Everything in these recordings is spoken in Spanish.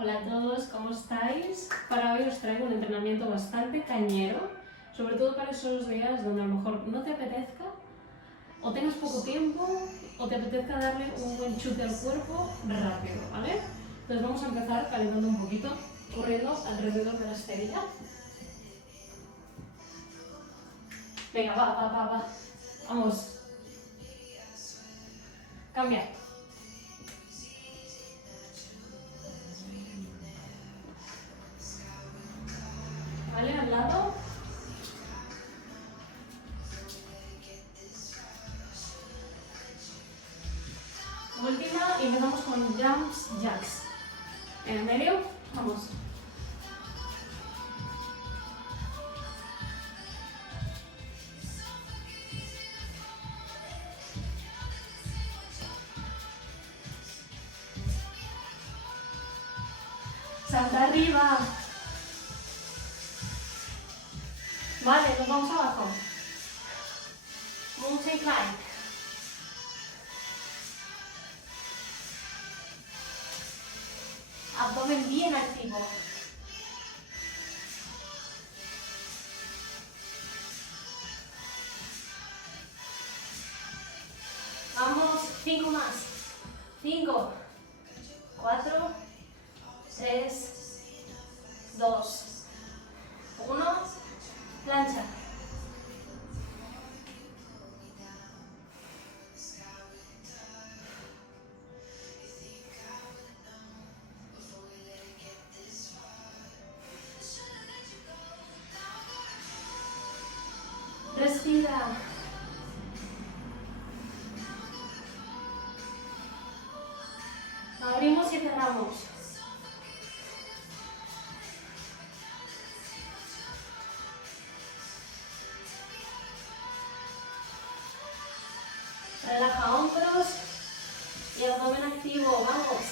Hola a todos, ¿cómo estáis? Para hoy os traigo un entrenamiento bastante cañero, sobre todo para esos días donde a lo mejor no te apetezca, o tengas poco tiempo, o te apetezca darle un buen chute al cuerpo rápido, ¿vale? Entonces vamos a empezar calentando un poquito, corriendo alrededor de la esterilla. Venga, va. Vamos. Cambia. ¿Vale? Al lado. Última y empezamos con jumps, jacks. En el medio, vamos. Salta arriba. Vale, nos vamos abajo. Mountain climb. Abdomen bien activo. Vamos, 5 más. 5, 4, 3, 2, 1. Plancha. Respira. Abrimos y cerramos. Relaja hombros y abdomen activo. Vamos.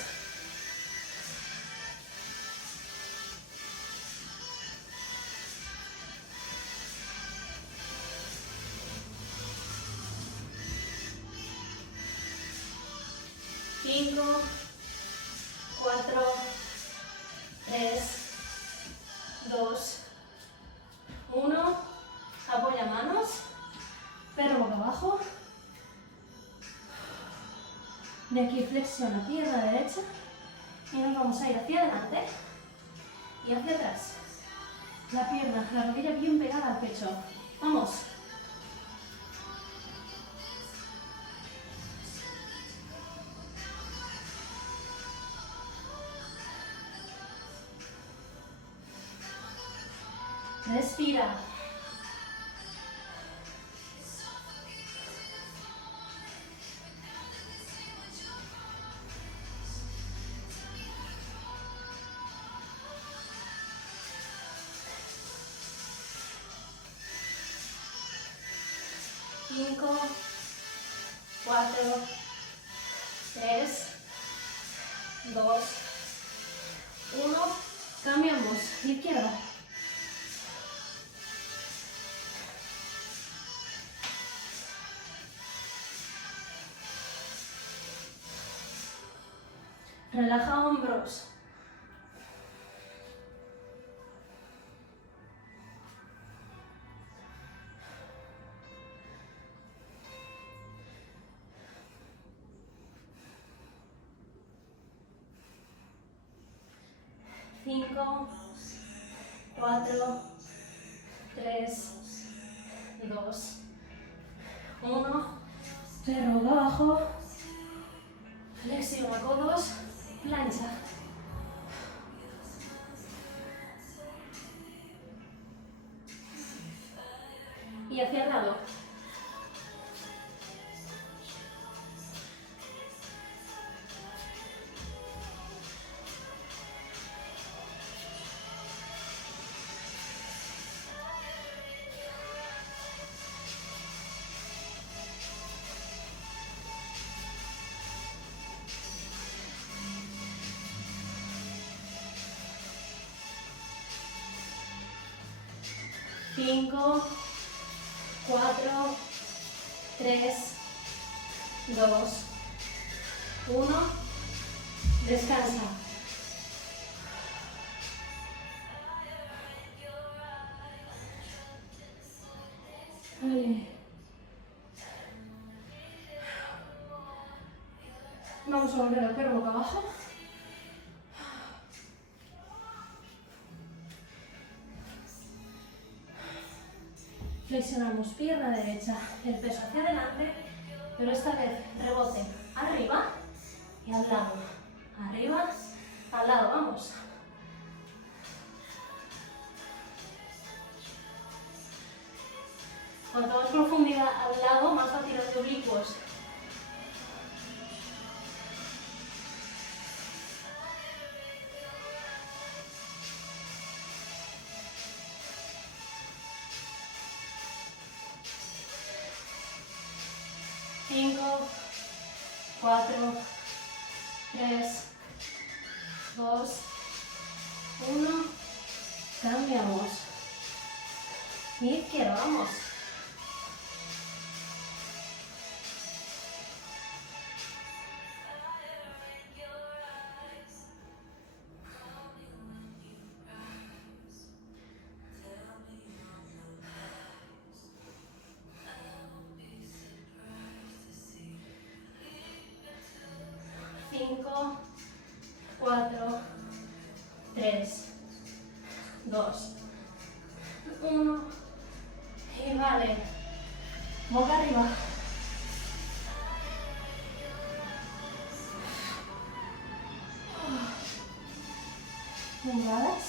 Cinco, 4, 3, 2, 1. Apoya manos. Perro boca abajo. De aquí flexiona pierna derecha y nos vamos a ir hacia adelante y hacia atrás. La pierna, la rodilla bien pegada al pecho. Vamos. Respira. Cinco, 4, 3, 2, 1. Cambiamos. Izquierda. Relaja hombros. Cinco, 4, 3, 2, 1. Perro boca abajo. Flexiona codos. Plancha. Y hacia el lado. Cinco, 4, 3, 2, 1. Descansa. Vale. Vamos a volver al perro boca abajo. Flexionamos pierna derecha, el peso hacia adelante, pero esta vez rebote arriba y al lado. Arriba, al lado, vamos. Cuanto más profundidad al lado, más fácil de oblicuos. Cinco, 4, 3, 2, 1. Cambiamos. Y izquierda, vamos. Cinco, 4, 3, 2, 1. Y vale. Boca arriba. Bombadas.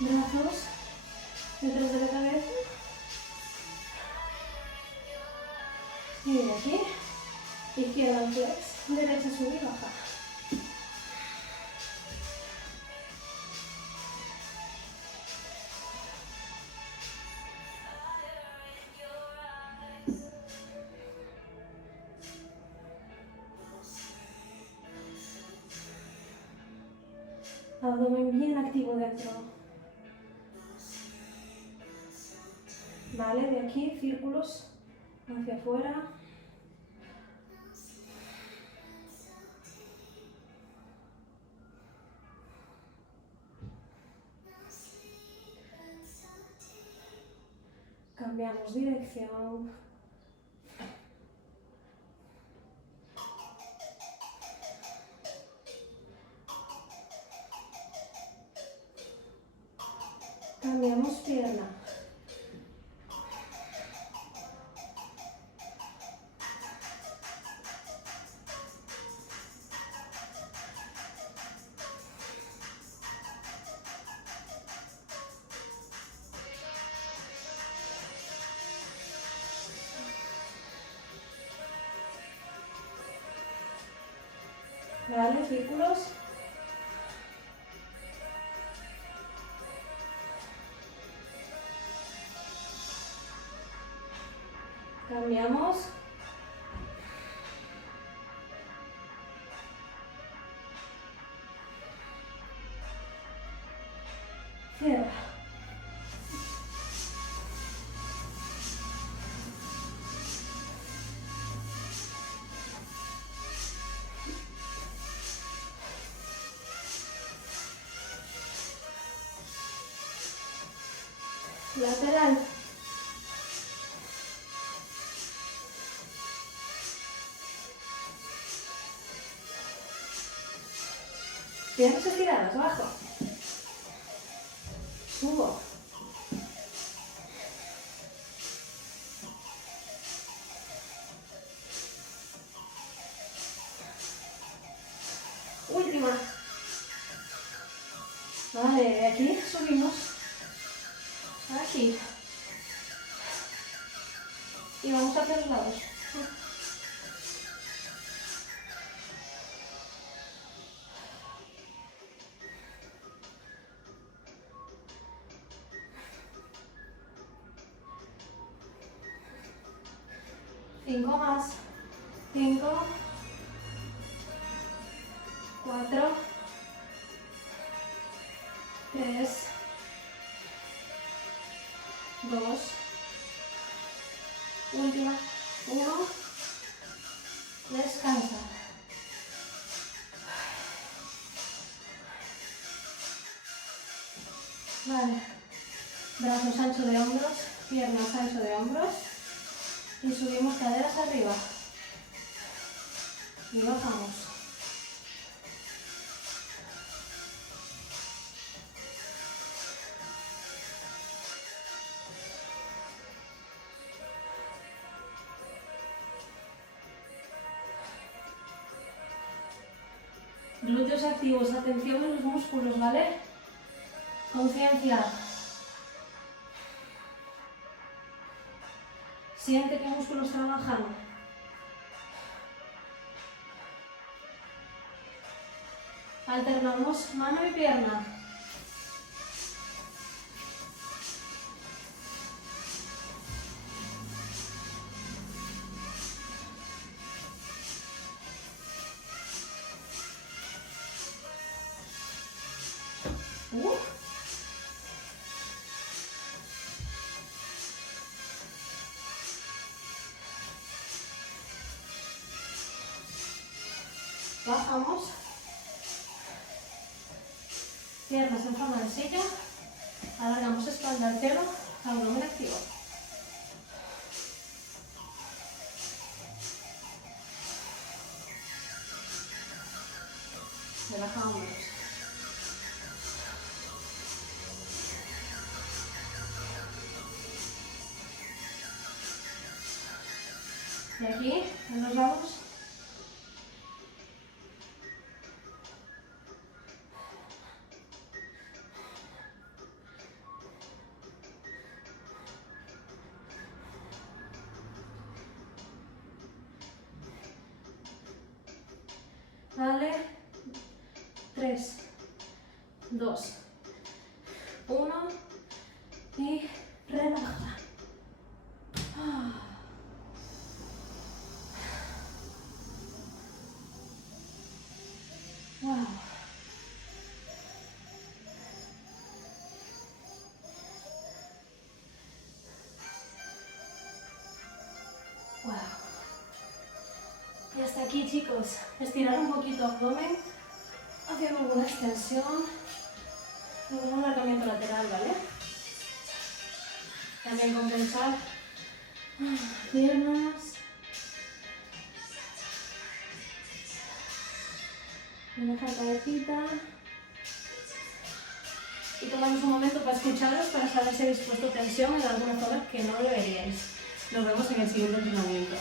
Brazos detrás de la cabeza. Y de aquí. Izquierda flex, derecha sube y baja. Abdomen bien activo dentro. Vale, de aquí círculos hacia afuera. Cambiamos dirección. Cambiamos pierna. Vale, círculos. Cambiamos. Cierra. Lateral. Piernas estiradas, abajo. Subo. Última. Vale, de aquí subimos. Aquí. Y vamos hacia los lados. Cinco más. 5, 4, 3, 2, última, 1, descansa. Vale, Brazos ancho de hombros, piernas ancho de hombros. Y subimos caderas arriba. Y bajamos. Glúteos activos, atención en los músculos, ¿vale? Conciencia. Siente qué músculos trabajan. Alternamos mano y pierna. Bajamos. Piernas en forma de silla. Alargamos espalda al cielo. Abdomen activo. Relaja hombros. Y aquí, en los lados. Vale. 3, 2, 1 y relaja. Wow. Wow. Y hasta aquí, chicos. Estirar un poquito abdomen, haciendo alguna extensión, un alargamiento lateral, ¿vale? También compensar piernas. Relajar cabecita. Y tomamos un momento para escucharos, para saber si habéis puesto tensión en alguna zona que no deberíais. Nos vemos en el siguiente entrenamiento.